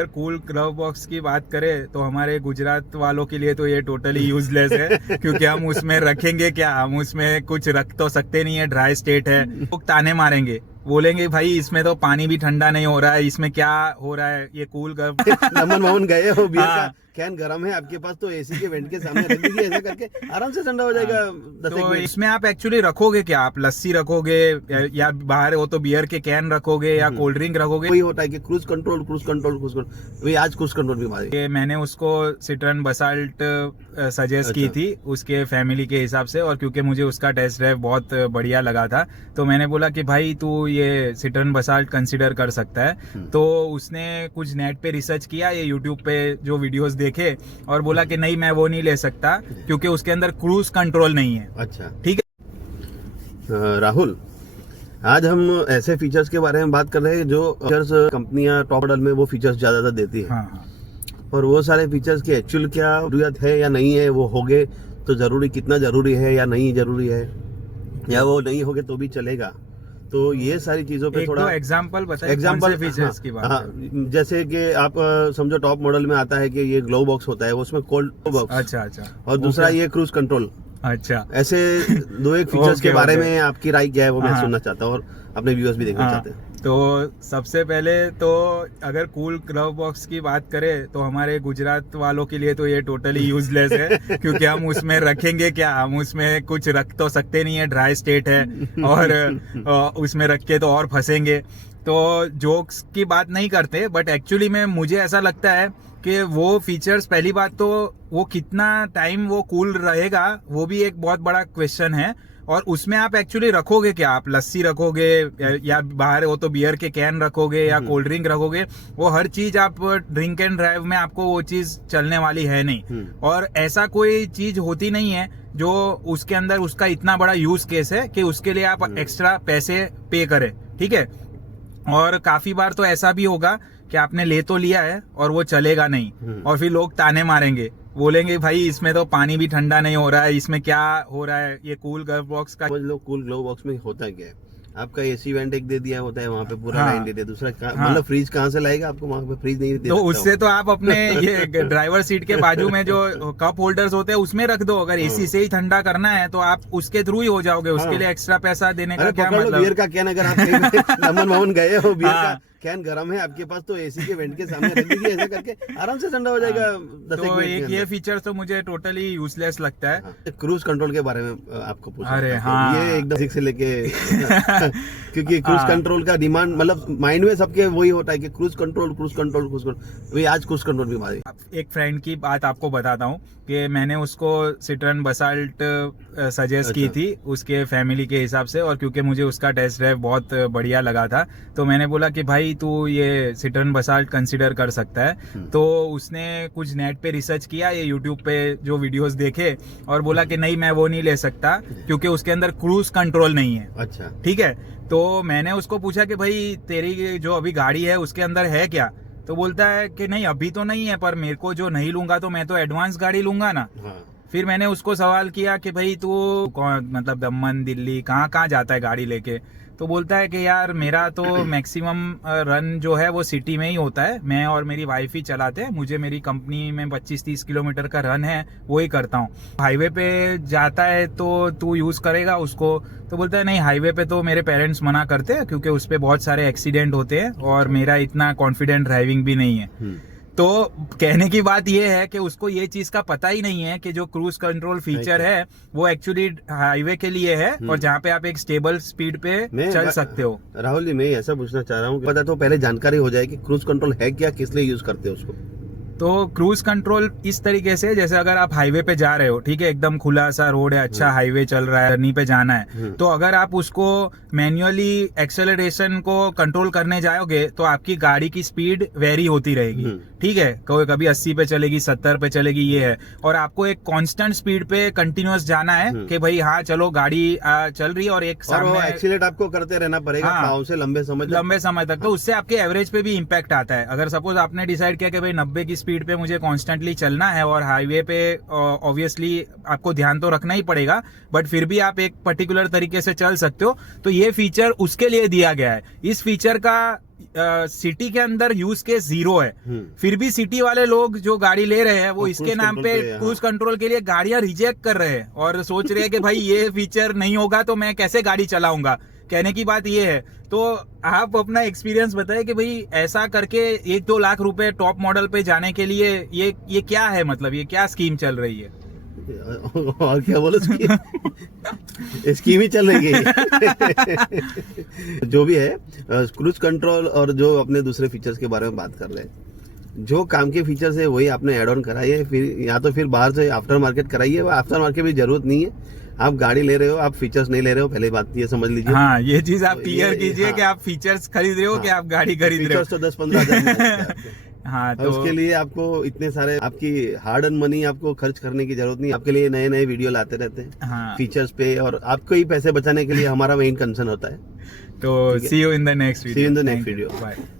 अगर cool glove box की बात करें तो हमारे गुजरात वालों के लिए तो ये टोटली यूजलेस है क्योंकि हम उसमें रखेंगे क्या, हम उसमें कुछ रख तो सकते नहीं है, ड्राई स्टेट है। लोग ताने मारेंगे, बोलेंगे भाई इसमें तो पानी भी ठंडा नहीं हो रहा है, इसमें क्या हो रहा है, ये कूल ग्लव। नमन मोहन गए हो, बियर हाँ। का कैन गर्म है आपके पास तो एसी के वेंट के सामने रख दीजिए, ऐसा करके आराम से ठंडा हो जाएगा 10 तो मिनट। इसमें आप एक्चुअली रखोगे क्या, आप लस्सी रखोगे या बाहर हो तो बियर के कैन रखोगे या कोल्ड ड्रिंक रखोगे। वही होता है कि क्रूज कंट्रोल वही आज क्रूज कंट्रोल भी मारे। ये मैंने उसको सिट्रन बसाल्ट सजेस्ट की थी उसके फैमिली के हिसाब से, और क्योंकि मुझे उसका टेस्ट ड्राइव बहुत बढ़िया लगा था तो मैंने बोला कि भाई तू ये सिट्रन बसाल्ट कंसिडर कर सकता है। तो उसने कुछ नेट पे रिसर्च किया, ये यूट्यूब पे जो वीडियोस देखे और बोला कि नहीं मैं वो नहीं ले सकता क्योंकि उसके अंदर क्रूज कंट्रोल नहीं है। अच्छा ठीक है राहुल, आज हम ऐसे फीचर्स के बारे में बात कर रहे हैं जो फीचर्स कंपनियां टॉप मॉडल में वो फीचर्स ज्यादातर देती है। हाँ। और वो सारे फीचर्स की एक्चुअल क्या जरूरत है या नहीं है, वो होगे तो जरूरी कितना जरूरी है या नहीं जरूरी है, या वो नहीं होगे तो भी चलेगा। तो ये सारी चीजों पे थोड़ा एग्जांपल बताइए, एग्जाम्पल फीचर्स की बात है। जैसे कि आप समझो टॉप मॉडल में आता है कि ये ग्लो बॉक्स होता है, उसमें कोल्ड बॉक्स। अच्छा और दूसरा ये क्रूज कंट्रोल। अच्छा, ऐसे दो एक फीचर्स के बारे ओके। में आपकी राय क्या है वो मैं हाँ। सुनना चाहता हूँ और अपने व्यूअर्स भी देखना चाहते हैं। तो सबसे पहले तो अगर कूल ग्लव बॉक्स की बात करें तो हमारे गुजरात वालों के लिए तो ये टोटली यूजलेस है क्योंकि हम उसमें रखेंगे क्या, हम उसमें कुछ रख तो सकते नहीं है, ड्राई स्टेट है और उसमें रख के तो और फंसेंगे। तो जोक्स की बात नहीं करते, बट एक्चुअली में मुझे ऐसा लगता है कि वो फीचर्स, पहली बात तो वो कितना टाइम वो कूल रहेगा वो भी एक बहुत बड़ा क्वेश्चन है। और उसमें आप एक्चुअली रखोगे क्या, आप लस्सी रखोगे या बाहर हो तो बियर के कैन रखोगे या कोल्ड ड्रिंक रखोगे, वो हर चीज आप ड्रिंक एंड ड्राइव में आपको वो चीज चलने वाली है नहीं। और ऐसा कोई चीज होती नहीं है जो उसके अंदर उसका इतना बड़ा यूज केस है कि उसके लिए आप एक्स्ट्रा पैसे पे करें। ठीक है, और काफी बार तो ऐसा भी होगा कि आपने ले तो लिया है और वो चलेगा नहीं, और फिर लोग ताने मारेंगे, बोलेंगे भाई इसमें तो पानी भी ठंडा नहीं हो रहा है, इसमें क्या हो रहा है, ये कूल ग्लव बॉक्स का। समझ लो कूल ग्लो बॉक्स में होता क्या है, आपका एसी वेंट एक दे दिया होता है, वहाँ पे पूरा हाँ। लाइन दे दिया, दूसरा हाँ। मतलब फ्रीज कहाँ से लाएगा, आपको वहाँ पे फ्रीज नहीं दे तो सकता उससे वो। तो आप अपने ये ड्राइवर सीट के बाजू में जो कप होल्डर्स होते हैं उसमें रख दो। अगर एसी से ही ठंडा करना है तो आप उसके थ्रू ही हो जाओगे, उसके लिए एक्स्ट्रा पैसा देने का अरे क्या पकड़ लो मतलब। बियर का कैन, अगर आप कहीं नमन मोहन गए हो, बियर हाँ। का कैन गर्म है आपके पास तो एसी के वेंट के सामने रख दीजिए, ऐसा करके आराम से ठंडा हो जाएगा 10 तो मिनट एक के ये अंदर। फीचर तो मुझे टोटली यूजलेस लगता है। क्रूज कंट्रोल के बारे में आपको पूछना अरे था। हाँ। ये एकदम बेसिक से लेके क्योंकि क्रूज हाँ। कंट्रोल का डिमांड मतलब माइंड में सबके वही होता है कि क्रूज कंट्रोल वही आज क्रूज कंट्रोल भी मारे। एक फ्रेंड की बात आपको बताता हूँ कि मैंने उसको सिट्रन बसाल्ट सजेस्ट की थी उसके फैमिली के हिसाब से, और क्योंकि मुझे उसका टेस्ट ड्राइव बहुत बढ़िया लगा था तो मैंने बोला कि भाई तू ये सिट्रन बसाल्ट कंसिडर कर सकता है। तो उसने कुछ नेट पे रिसर्च किया, ये यूट्यूब पे जो वीडियोस देखे और बोला कि नहीं मैं वो नहीं ले सकता क्योंकि उसके अंदर क्रूज कंट्रोल नहीं है। अच्छा, ठीक है, तो मैंने उसको पूछा कि भाई तेरी जो अभी गाड़ी है उसके अंदर है क्या, तो बोलता है कि नहीं अभी तो नहीं है, पर मेरे को जो नहीं लूंगा तो मैं तो एडवांस गाड़ी लूंगा ना। हाँ। फिर मैंने उसको सवाल किया कि भाई तू कौन, मतलब दमन दिल्ली कहाँ कहाँ जाता है गाड़ी लेके, तो बोलता है कि यार मेरा तो मैक्सिमम रन जो है वो सिटी में ही होता है, मैं और मेरी वाइफ ही चलाते हैं, मुझे मेरी कंपनी में 25-30 किलोमीटर का रन है वो ही करता हूँ। हाईवे पे जाता है तो तू यूज करेगा उसको, तो बोलता है नहीं हाईवे पे तो मेरे पेरेंट्स मना करते हैं क्योंकि उस पर बहुत सारे एक्सीडेंट होते हैं और मेरा इतना कॉन्फिडेंट ड्राइविंग भी नहीं है। तो कहने की बात यह है कि उसको ये चीज का पता ही नहीं है कि जो क्रूज कंट्रोल फीचर है वो एक्चुअली हाईवे के लिए है और जहाँ पे आप एक स्टेबल स्पीड पे चल सकते हो। राहुल जी, मैं ऐसा पूछना चाह रहा हूँ, पता तो पहले जानकारी हो जाए कि क्रूज कंट्रोल है क्या, किस लिए यूज करते हो उसको। तो क्रूज कंट्रोल इस तरीके से, जैसे अगर आप हाईवे पे जा रहे हो, ठीक है, एकदम खुला सा रोड है, अच्छा हाईवे चल रहा है, जर्नी पे जाना है, तो अगर आप उसको मैन्युअली एक्सेलरेशन को कंट्रोल करने जाओगे तो आपकी गाड़ी की स्पीड वेरी होती रहेगी। ठीक है, कभी 80 पे चलेगी, 70 पे चलेगी, ये है। और आपको एक कांस्टेंट स्पीड पे कंटिन्यूअस जाना है कि भाई हाँ चलो गाड़ी चल रही है और एक सामने एक्सीलेट आपको करते रहना पड़ेगा पाँव से लंबे समय तक। तो उससे आपके एवरेज पे भी इम्पैक्ट आता है। अगर सपोज आपने डिसाइड किया कि भाई 90 की स्पीड पे मुझे कॉन्स्टेंटली चलना है और हाईवे पे ऑब्वियसली आपको ध्यान तो रखना ही पड़ेगा, बट फिर भी आप एक पर्टिकुलर तरीके से चल सकते हो, तो ये फीचर उसके लिए दिया गया है। इस फीचर का सिटी के अंदर यूज केस जीरो है, हम्म। फिर भी सिटी वाले लोग जो गाड़ी ले रहे हैं वो वो इसके cruise नाम control पे पे, हाँ। क्रूज कंट्रोल के लिए गाड़ियां रिजेक्ट कर रहे हैं और सोच रहे हैं कि भाई ये फीचर नहीं होगा तो मैं कैसे गाड़ी चलाऊंगा। कहने की बात ये है, तो आप अपना एक्सपीरियंस बताएं कि भाई ऐसा करके 1-2 लाख रुपए टॉप मॉडल पे जाने के लिए ये क्या है, मतलब ये क्या स्कीम चल रही है? और क्या बोलो, स्कीम ही चल रही है। जो भी है क्रूज कंट्रोल और जो अपने दूसरे फीचर्स के बारे में बात कर रहे हैं, जो काम के फीचर्स है वही आपने ऐड ऑन कराइए, फिर या तो फिर बाहर से आफ्टर मार्केट कराइए। आफ्टर मार्केट भी जरूरत नहीं है, आप गाड़ी ले रहे हो, आप फीचर्स नहीं ले रहे हो, पहले बात ये समझ लीजिए। हाँ, ये चीज आप तो क्लियर कीजिए हाँ। कि आप फीचर्स खरीद रहे हो हाँ। कि आप गाड़ी खरीद रहे हो। फीचर्स तो 10-15 हजार में आते हैं आपके। हाँ, और तो उसके लिए आपको इतने सारे आपकी हार्ड एंड मनी आपको खर्च करने की जरूरत नहीं। आपके लिए नए नए वीडियो लाते रहते हैं हाँ, फीचर्स पे, और आपको ही पैसे बचाने के लिए हमारा मेन कंसर्न होता है। तो see you in the next See you in the next video. video. Bye.